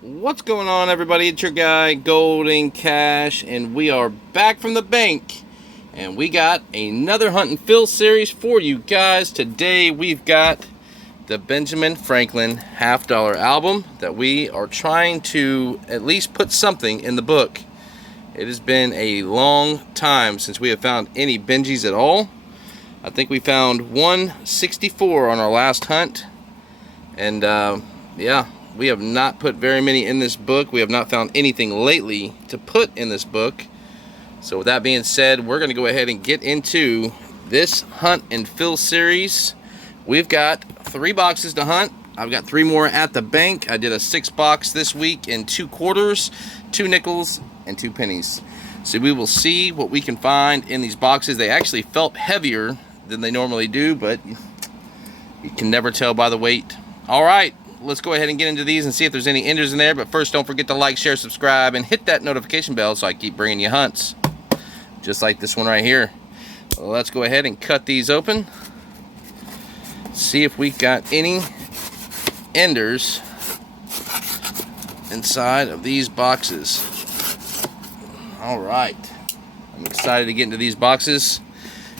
What's going on, everybody? It's your guy Golden Cash, and we are back from the bank, and we got another Hunt and Fill series for you guys. Today we've got the Benjamin Franklin $50 album that we are trying to at least put something in the book. It has been a long time since we have found any Benjis at all. I think we found 164 on our last hunt, and yeah, we have not put very many in this book. We have not found anything lately to put in this book. So with that being said, we're going to go ahead and get into this Hunt and Fill series. We've got 3 boxes to hunt. I've got 3 more at the bank. I did a 6-box this week in 2 quarters, 2 nickels, and 2 pennies. So we will see what we can find in these boxes. They actually felt heavier than they normally do, but you can never tell by the weight. All right, let's go ahead and get into these and see if there's any enders in there. But first, don't forget to like, share, subscribe, and hit that notification bell so I keep bringing you hunts just like this one right here. Well, let's go ahead and cut these open, see if we got any enders inside of these boxes. All right, I'm excited to get into these boxes.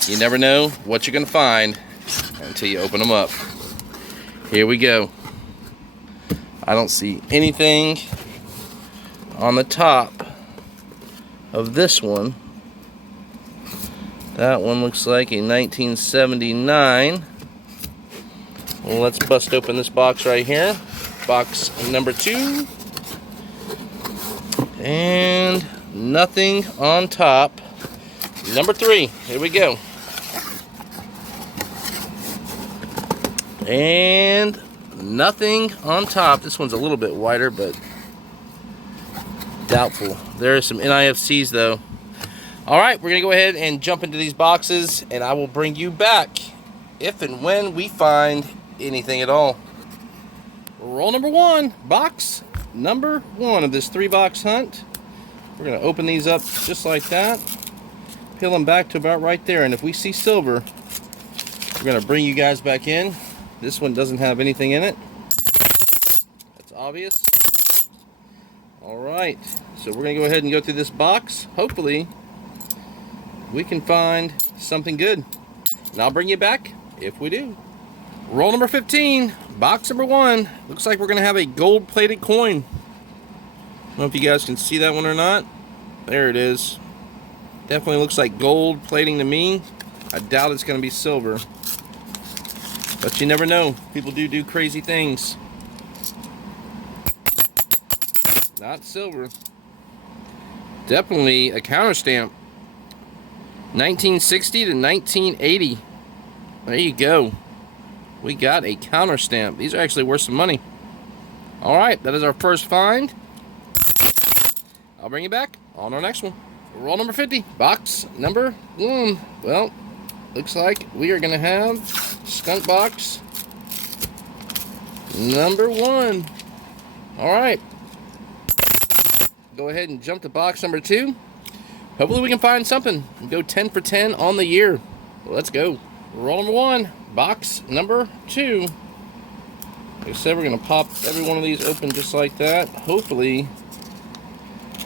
You never know what you're gonna find until you open them up. Here we go. I don't see anything on the top of this one. That one looks like a 1979. Well, let's bust open this box right here. Box number 2. And nothing on top. Number 3. Here we go. And nothing on top. This one's a little bit wider, but doubtful. There are some NIFCs though. All right, we're gonna go ahead and jump into these boxes, and I will bring you back if and when we find anything at all. Roll number 1, box number 1 of this 3-box hunt. We're gonna open these up just like that, peel them back to about right there, and if we see silver, we're gonna bring you guys back in. This one doesn't have anything in it. That's obvious. All right, so we're gonna go ahead and go through this box. Hopefully, we can find something good. And I'll bring you back if we do. Roll number 15, box number 1. Looks like we're gonna have a gold-plated coin. I don't know if you guys can see that one or not. There it is. Definitely looks like gold plating to me. I doubt it's gonna be silver, but you never know. People do crazy things. Not silver. Definitely a counter stamp. 1960 to 1980. There you go. We got a counter stamp. These are actually worth some money. All right, that is our first find. I'll bring you back on our next one. Roll number 50, box number 1. Well, looks like we are gonna have skunk box number 1. All right, go ahead and jump to box number 2. Hopefully we can find something and go 10 for 10 on the year. Let's go. Roll number 1, box number 2. Like I said, we're gonna pop every one of these open just like that. Hopefully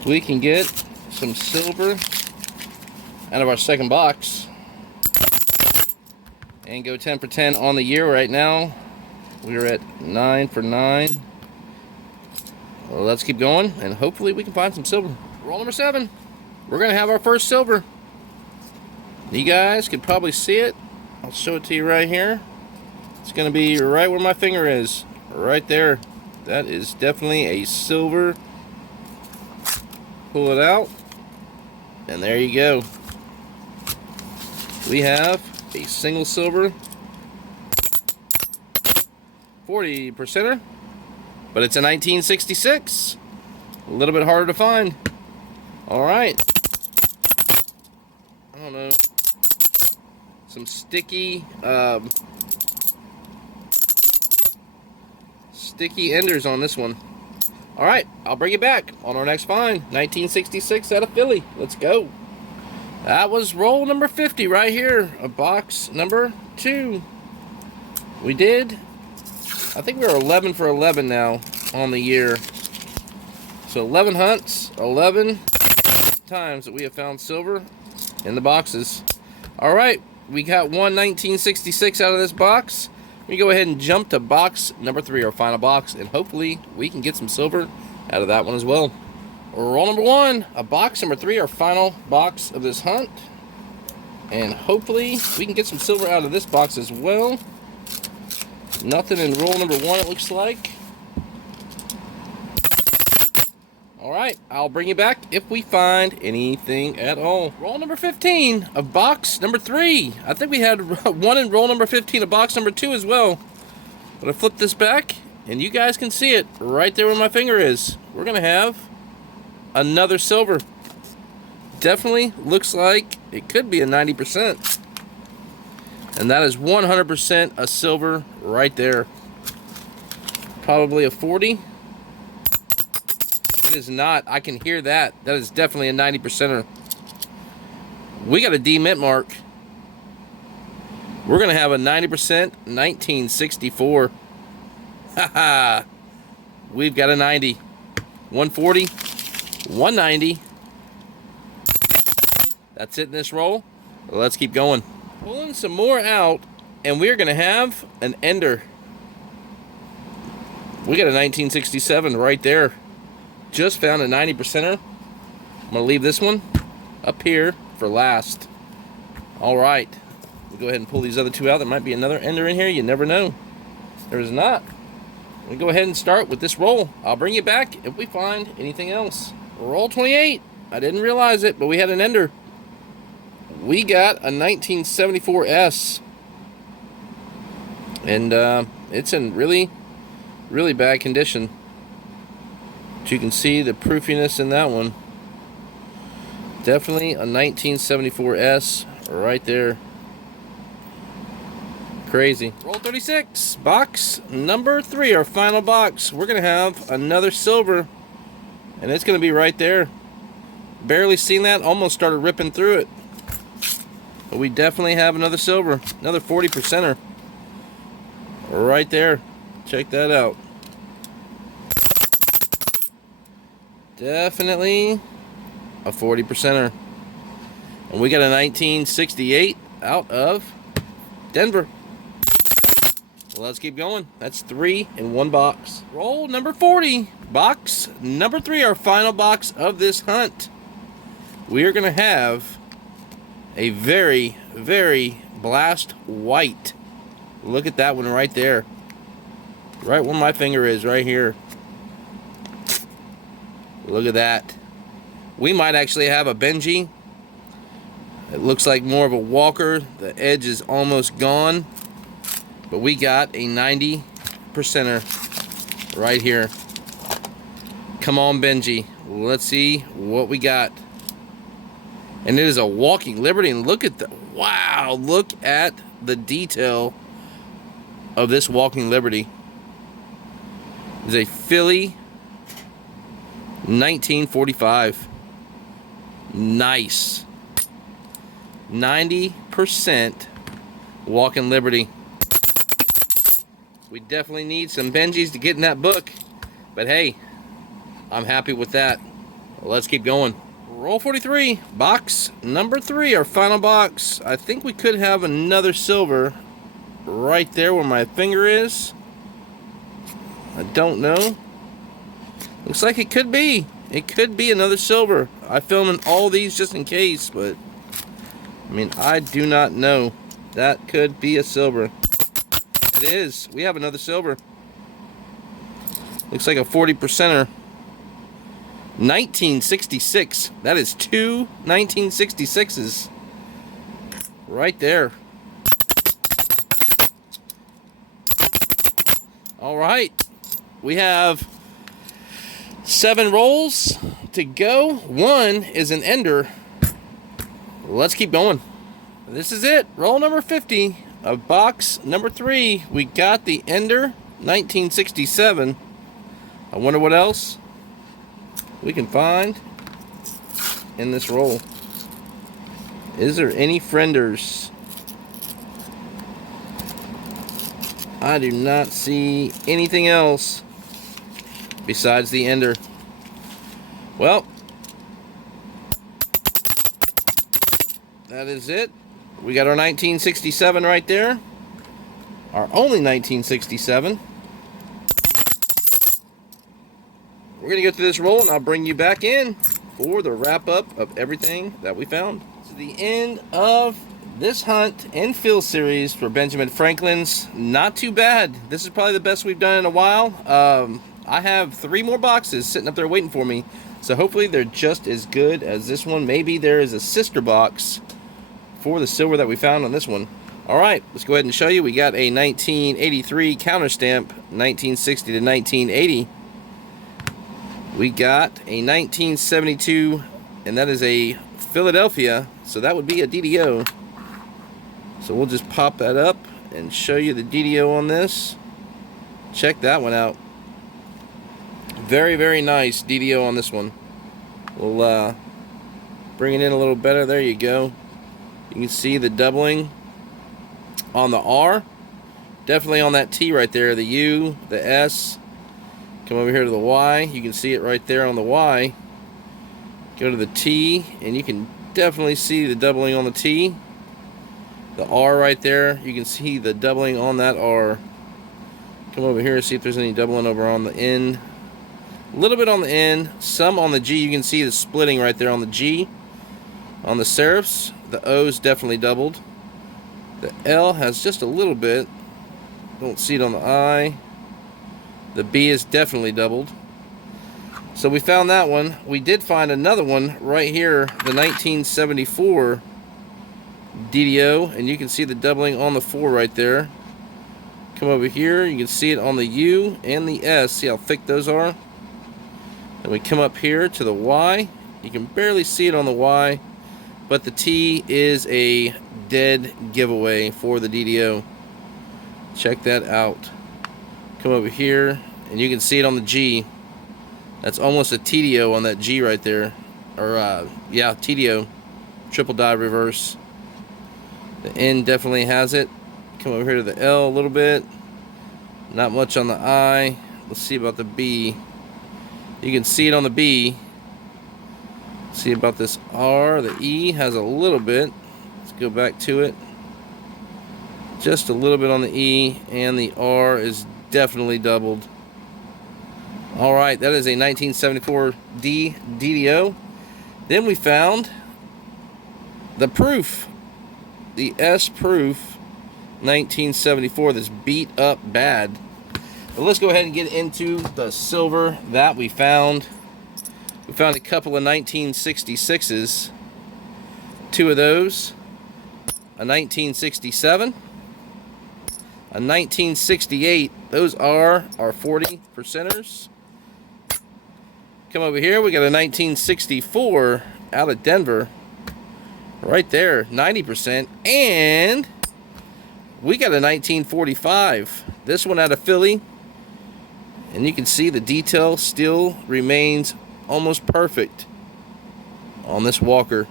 we can get some silver out of our second box and go 10 for 10 on the year. Right now we're at 9 for 9. Well, let's keep going and hopefully we can find some silver. Roll number 7. We're gonna have our first silver. You guys can probably see it. I'll show it to you right here. It's gonna be right where my finger is, right there. That is definitely a silver. Pull it out, and there you go. We have a single silver 40%er, but it's a 1966. A little bit harder to find. All right. I don't know. Some sticky enders on this one. All right, I'll bring you back on our next find. 1966 out of Philly. Let's go. That was roll number 50 right here, box number 2. We did, I think we were 11 for 11 now on the year. So 11 hunts, 11 times that we have found silver in the boxes. All right, we got one 1966 out of this box. We go ahead and jump to box number 3, our final box, and hopefully we can get some silver out of that one as well. Roll number 1, a box number 3, our final box of this hunt. And hopefully we can get some silver out of this box as well. Nothing in roll number 1, it looks like. Alright, I'll bring you back if we find anything at all. Roll number 15 of box number 3. I think we had one in roll number 15 of box number 2 as well. But I flip this back and you guys can see it right there where my finger is. We're going to have another silver. Definitely looks like it could be a 90%. And that is 100% a silver right there. Probably a 40. It is not. I can hear that. That is definitely a 90%er. We got a D mint mark. We're going to have a 90% 1964. Haha. We've got a 90. 140. 190. That's it in this roll. Let's keep going. Pulling some more out, and we're going to have an ender. We got a 1967 right there. Just found a 90%er. I'm going to leave this one up here for last. All right. We'll go ahead and pull these other two out. There might be another ender in here. You never know. There is not. We'll go ahead and start with this roll. I'll bring you back if we find anything else. Roll 28. I didn't realize it, but we had an ender. We got a 1974S. And it's in really, really bad condition. But you can see the proofiness in that one. Definitely a 1974S right there. Crazy. Roll 36. Box number 3, our final box. We're going to have another silver. And it's going to be right there. Barely seen that. Almost started ripping through it. But we definitely have another silver. Another 40%er. Right there. Check that out. Definitely a 40%er. And we got a 1968 out of Denver. Well, let's keep going. That's 3 in one box. Roll number 40. Box number 3, our final box of this hunt. We are going to have a very, very blast white. Look at that one right there. Right where my finger is, right here. Look at that. We might actually have a Benji. It looks like more of a walker. The edge is almost gone. But we got a 90%er right here. Come on, Benji. Let's see what we got. And it is a walking Liberty. And look at the, wow, look at the detail of this walking Liberty. It's a Philly 1945. Nice. 90% walking Liberty. We definitely need some Benjis to get in that book. But hey, I'm happy with that. Let's keep going. Roll 43. Box number 3, our final box. I think we could have another silver right there where my finger is. I don't know. Looks like it could be. It could be another silver. I filmed all these just in case, but I mean, I do not know. That could be a silver. It is. We have another silver. Looks like a 40%er. 1966. That is 2 1966s. Right there. All right. We have 7 rolls to go. 1 is an ender. Let's keep going. This is it. Roll number 50 of box number 3. We got the ender 1967. I wonder what else we can find in this roll. Is there any frienders? I do not see anything else besides the ender. Well, that is it. We got our 1967 right there. Our only 1967. We're going to go through this roll, and I'll bring you back in for the wrap-up of everything that we found. To the end of this hunt and fill series for Benjamin Franklin's. Not too bad. This is probably the best we've done in a while. I have 3 more boxes sitting up there waiting for me, so hopefully they're just as good as this one. Maybe there is a sister box for the silver that we found on this one. Alright, let's go ahead and show you. We got a 1983 counter stamp, 1960 to 1980. We got a 1972, and that is a Philadelphia, so that would be a DDO. So we'll just pop that up and show you the DDO on this. Check that one out. Very, very nice DDO on this one. We'll bring it in a little better. There you go. You can see the doubling on the R. Definitely on that T right there. The U, the S. Come over here to the Y. You can see it right there on the Y. Go to the T, and you can definitely see the doubling on the T. The R right there, you can see the doubling on that R. Come over here and see if there's any doubling over on the N. A little bit on the N, some on the G. You can see the splitting right there on the G. On the serifs, the O's definitely doubled. The L has just a little bit. Don't see it on the I. The B is definitely doubled. So we found that one. We did find another one right here, the 1974 DDO, and you can see the doubling on the 4 right there. Come over here, you can see it on the U and the S. See how thick those are? Then we come up here to the Y. You can barely see it on the Y, but the T is a dead giveaway for the DDO. Check that out. Come over here, and you can see it on the G. That's almost a TDO on that G right there. Or, yeah, TDO. Triple die reverse. The N definitely has it. Come over here to the L a little bit. Not much on the I. Let's see about the B. You can see it on the B. See about this R. The E has a little bit. Let's go back to it. Just a little bit on the E, and the R is definitely doubled. Alright, that is a 1974 DDO. Then we found the proof. The S proof 1974 that's beat up bad. But let's go ahead and get into the silver that we found. We found a couple of 1966s. 2 of those. A 1967. A 1968. Those are our 40 percenters. Come over here. We got a 1964 out of Denver. Right there, 90%. And we got a 1945. This one out of Philly. And you can see the detail still remains almost perfect on this walker.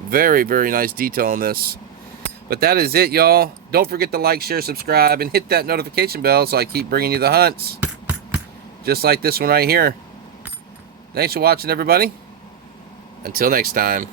Very, very nice detail on this. But that is it, y'all. Don't forget to like, share, subscribe, and hit that notification bell so I keep bringing you the hunts. Just like this one right here. Thanks for watching, everybody. Until next time.